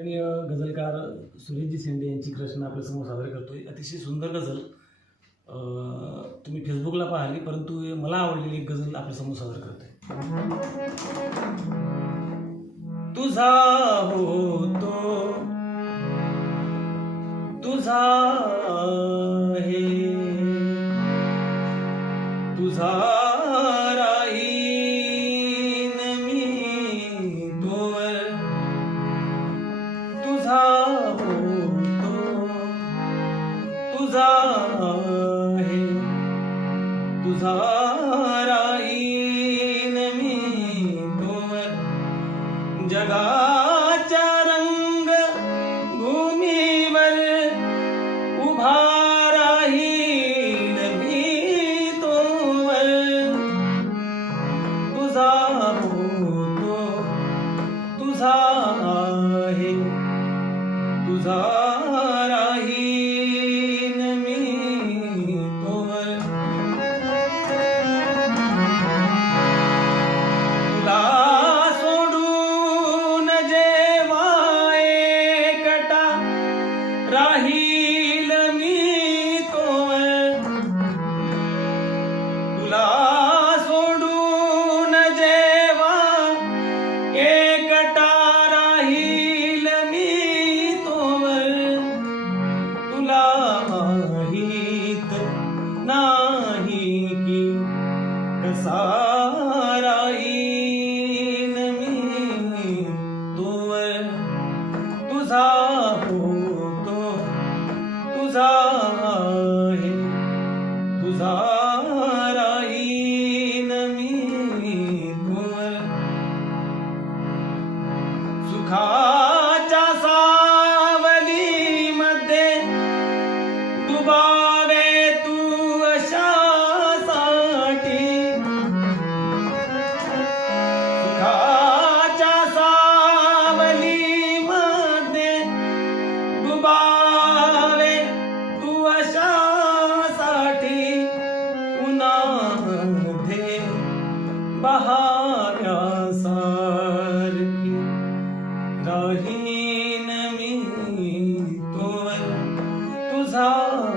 आदरणीय गझलकार सुरेशजी शेंडे यांची रचना आपल्यासमोर सादर करतोय. अतिशय सुंदर गझल. तुम्ही फेसबुकला पाहिली, परंतु मला आवडलेली एक गझल आपल्यासमोर सादर करतोय. तुझा होतो तुझा आहे तुझा राहीन मी तोवर तुझा होतो तुझा आहे तुझा राहीन मी तोवर जगाच्या रंग भूमीवर उभा राहील मी तोवर तुझा होतो तुझा आहे तुझा राहीन मी तोवर तुला सोडून जेव्हा एकटा राहील मी तोवर तुला सोडून जेव्हा एकटा राहील मी तोवर तुला माहीत नाही की कसा राहीन मी तोवर तुझा होतो तुझा आहे तुझा राहीन मी तोवर सुखाच्या सावलीमध्ये डुबावे तू अशासाठी सुखाच्या सावलीमध्ये डुबावे तू अशासाठी उन्हामध्ये बहारासारखी राहीन मी तोवर तुझा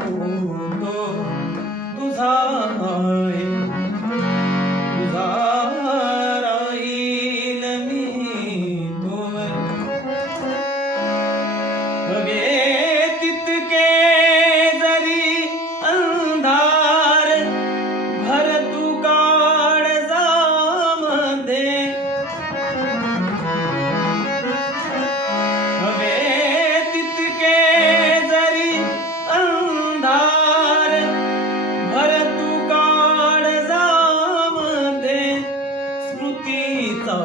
होतो तुझा आहे तुझा राहीन मी तोवर हवे तितके जरी अंधार भर तू काळजामध्ये हवे तितके जरी अंधार भर तू काळजामध्ये स्मृतीचा